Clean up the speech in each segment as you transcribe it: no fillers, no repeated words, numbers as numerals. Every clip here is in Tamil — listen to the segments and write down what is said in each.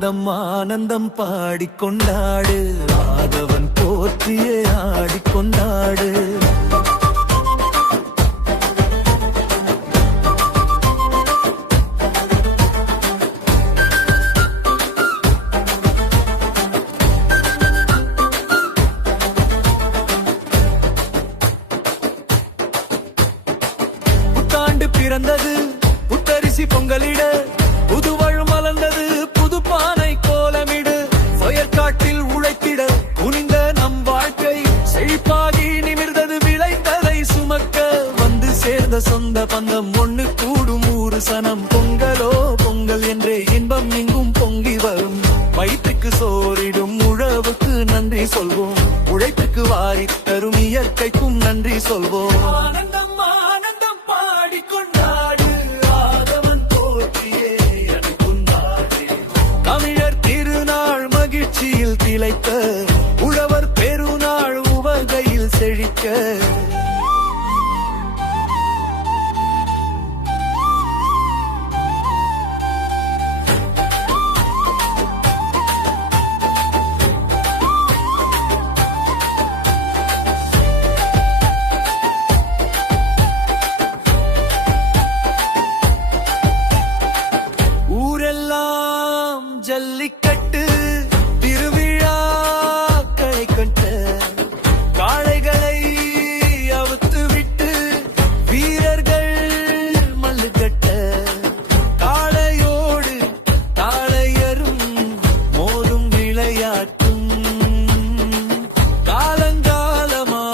ஆனந்தம் ஆனந்தம் பாடிக்கொண்டாடு, ஆதவன் போற்றியே ஆடிக்கொண்டாடு. பிறந்தது புத்தரிசி பொங்கலிட, புதுவழு மலர்ந்தது புது பானை கோலமிடு. வயற்காட்டில் உழைத்திட குனிந்த நம் வாழ்க்கை செழிப்பாகி நிமிர்ந்தது, விளைந்ததை சுமக்க வந்து சேர்ந்த சொந்த பந்தம் ஒண்ணு கூடும் ஊரு சனம். பொங்கலோ பொங்கல் என்றே இன்பம் எங்கும் பொங்கி வரும். வயிற்றுக்கு சோறிடும் உழவுக்கு நன்றி சொல்வோம், உழைப்புக்கு வாரி தரும் இயற்கைக்கும் நன்றி சொல்வோம். திளைத்த உழவர் பெருநாள் உவகையில் செழிக்க. ஊரெல்லாம் ஜல்லிக்கட்டு காளைகளை அவுத்து விட்டு வீரர்கள் மல்லுக்கட்ட, காளையோடு காளையரும் மோதும் விளையாட்டும் காலங்காலமாக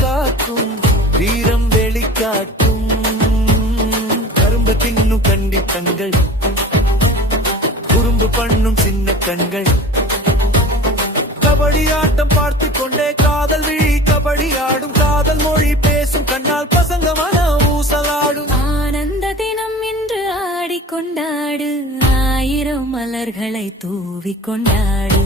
காக்கும் வீரம் வெளிக்காட்டும். கரும்பு தின்னும் கண்டிப்பங்கள், குறும்பு பண்ணும் சின்ன கண்கள், கபடி ஆட்டம் பார்த்து கொண்டே காதல் விழி கபடி ஆடும். காதல் மொழி பேசும் கண்ணால் பசங்க மன ஊசலாடும். ஆனந்த தினம் இன்று ஆடிக்கொண்டாடு, ஆயிரம் மலர்களை தூவி கொண்டாடு.